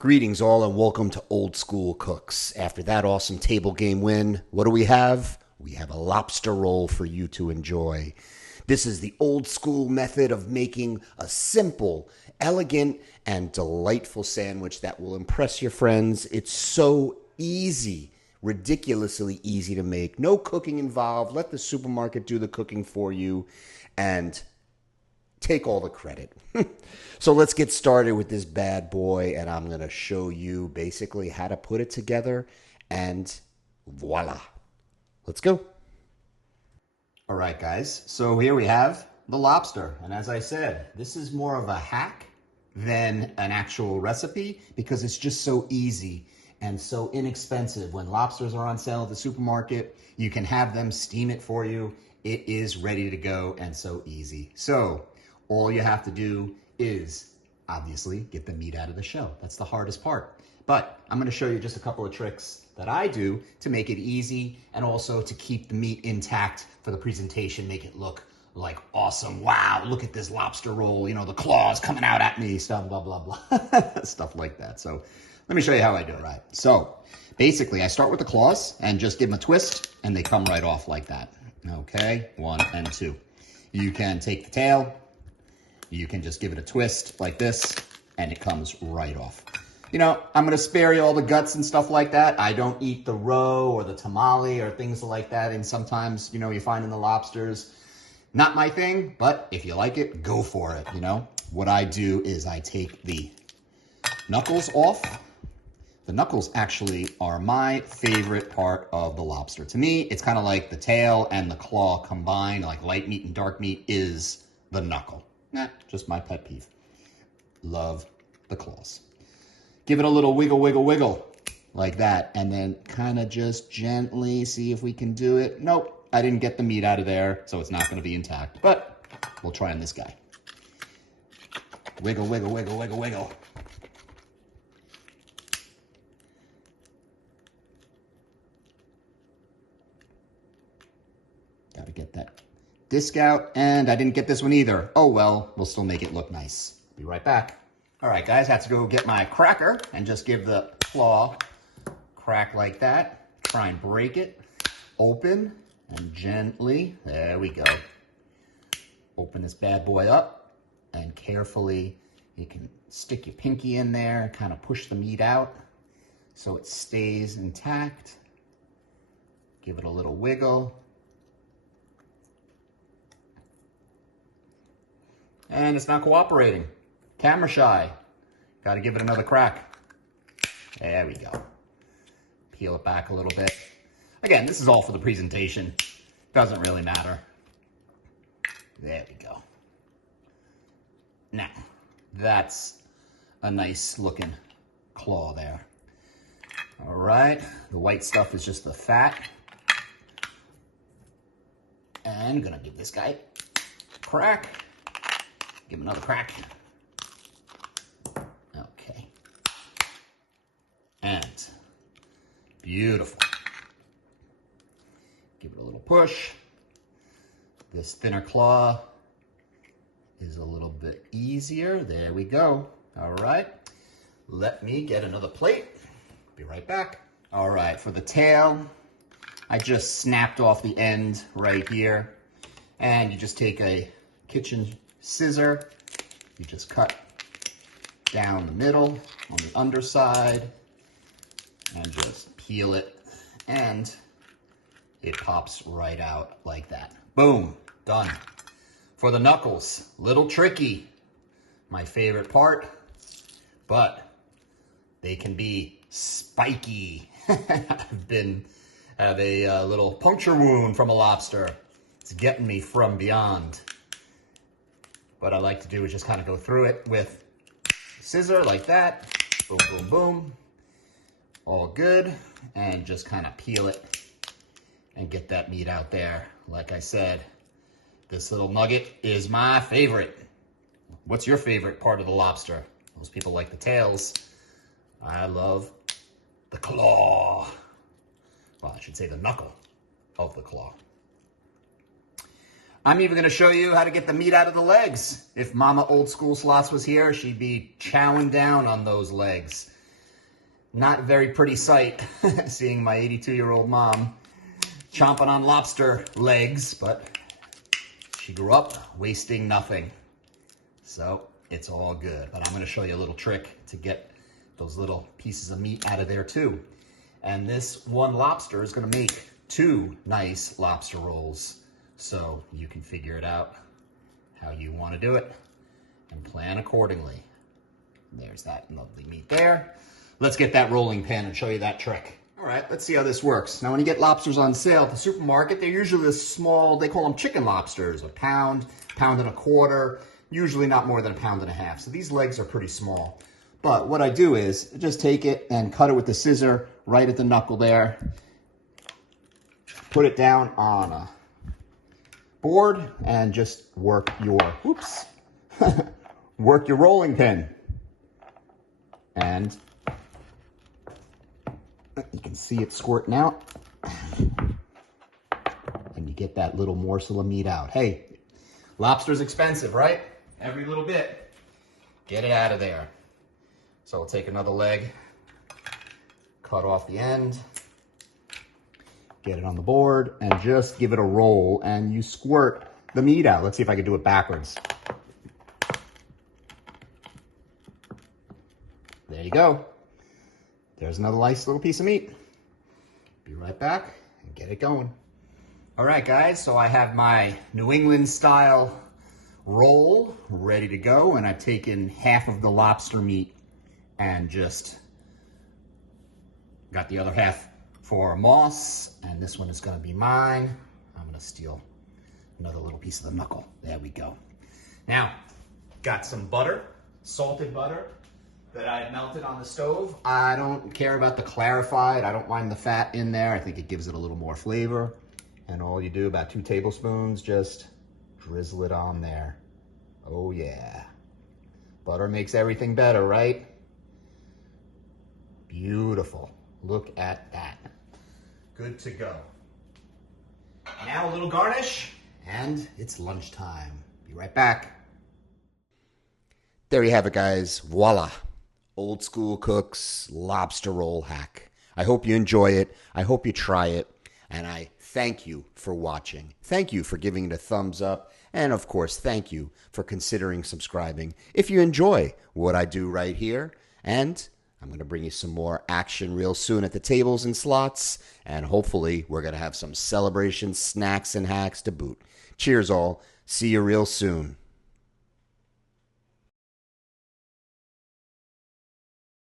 Greetings all and welcome to Old School Cooks. After that awesome table game win, what do we have? We have a lobster roll for you to enjoy. This is the old school method of making a simple, elegant, and delightful sandwich that will impress your friends. It's so easy, ridiculously easy to make. No cooking involved. Let the supermarket do the cooking for you and take all the credit. So let's get started with this bad boy, and I'm going to show you basically how to put it together, and voila. Let's go. All right, guys. So here we have the lobster, and as I said, this is more of a hack than an actual recipe because it's just so easy and so inexpensive. When lobsters are on sale at the supermarket, you can have them steam it for you. It is ready to go and so easy. So all you have to do is obviously get the meat out of the shell. That's the hardest part. But I'm going to show you just a couple of tricks that I do to make it easy and also to keep the meat intact for the presentation, make it look like awesome. Wow, look at this lobster roll. You know, the claws coming out at me, stuff, blah, blah, blah. Stuff like that. So let me show you how I do it. Right. So basically I start with the claws and just give them a twist and they come right off like that. Okay, 1 and 2. You can take the tail. You can just give it a twist like this, and it comes right off. You know, I'm going to spare you all the guts and stuff like that. I don't eat the roe or the tamale or things like that. And sometimes, you know, you find in the lobsters, not my thing, but if you like it, go for it, you know. What I do is I take the knuckles off. The knuckles actually are my favorite part of the lobster. To me, it's kind of like the tail and the claw combined, like light meat and dark meat is the knuckle. Just my pet peeve. Love the claws. Give it a little wiggle, wiggle, wiggle like that. And then kind of just gently see if we can do it. Nope, I didn't get the meat out of there, so it's not going to be intact. But we'll try on this guy. Wiggle, wiggle, wiggle, wiggle, wiggle. Got to get that disc out, and I didn't get this one either. Oh well, we'll still make it look nice. Be right back. All right, guys, I have to go get my cracker and just give the claw crack like that. Try and break it open and gently. There we go. Open this bad boy up and carefully you can stick your pinky in there and kind of push the meat out so it stays intact. Give it a little wiggle. And it's not cooperating. Camera shy. Got to give it another crack. There we go. Peel it back a little bit. Again, this is all for the presentation. Doesn't really matter. There we go. Now, that's a nice looking claw there. All right. The white stuff is just the fat. And I'm going to give this guy a crack. Give him another crack. Okay. And beautiful. Give it a little push. This thinner claw is a little bit easier. There we go. All right. Let me get another plate. Be right back. All right, for the tail, I just snapped off the end right here. And you just take a kitchen scissor, you just cut down the middle on the underside and just peel it, and it pops right out like that. Boom, done. For the knuckles, little tricky, my favorite part, but they can be spiky. Have a little puncture wound from a lobster. It's getting me from beyond. What I like to do is just kind of go through it with a scissor like that. Boom, boom, boom. All good. And just kind of peel it and get that meat out there. Like I said, this little nugget is my favorite. What's your favorite part of the lobster? Most people like the tails. I love the claw. Well, I should say the knuckle of the claw. I'm even going to show you how to get the meat out of the legs. If Mama Old School Slots was here, she'd be chowing down on those legs. Not a very pretty sight seeing my 82-year-old mom chomping on lobster legs, but she grew up wasting nothing. So it's all good. But I'm going to show you a little trick to get those little pieces of meat out of there too. And this one lobster is going to make 2 nice lobster rolls. So you can figure it out how you want to do it and plan accordingly. There's that lovely meat there. Let's get that rolling pin and show you that trick. All right, let's see how this works. Now, when you get lobsters on sale at the supermarket, they're usually this small, they call them chicken lobsters, a pound, pound and a quarter, usually not more than a pound and a half. So these legs are pretty small. But what I do is just take it and cut it with the scissor right at the knuckle there. Put it down on a board and just work your, whoops, work your rolling pin. And you can see it squirting out. And you get that little morsel of meat out. Hey, lobster's expensive, right? Every little bit. Get it out of there. So I'll take another leg, cut off the end, get it on the board, and just give it a roll, and you squirt the meat out. Let's see if I can do it backwards. There you go. There's another nice little piece of meat. Be right back and get it going. All right, guys, so I have my New England style roll ready to go, and I've taken half of the lobster meat and just got the other half for Moss, and this one is going to be mine. I'm going to steal another little piece of the knuckle. There we go. Now, got some butter, salted butter, that I had melted on the stove. I don't care about the clarified. I don't mind the fat in there. I think it gives it a little more flavor. And all you do, about 2 tablespoons, just drizzle it on there. Oh yeah. Butter makes everything better, right? Beautiful. Look at that. Good to go. Now a little garnish, and it's lunchtime. Be right back. There you have it, guys. Voila. Old School Cooks lobster roll hack. I hope you enjoy it. I hope you try it. And I thank you for watching. Thank you for giving it a thumbs up. And of course, thank you for considering subscribing if you enjoy what I do right here. And I'm going to bring you some more action real soon at the tables and slots. And hopefully, we're going to have some celebration snacks and hacks to boot. Cheers all. See you real soon.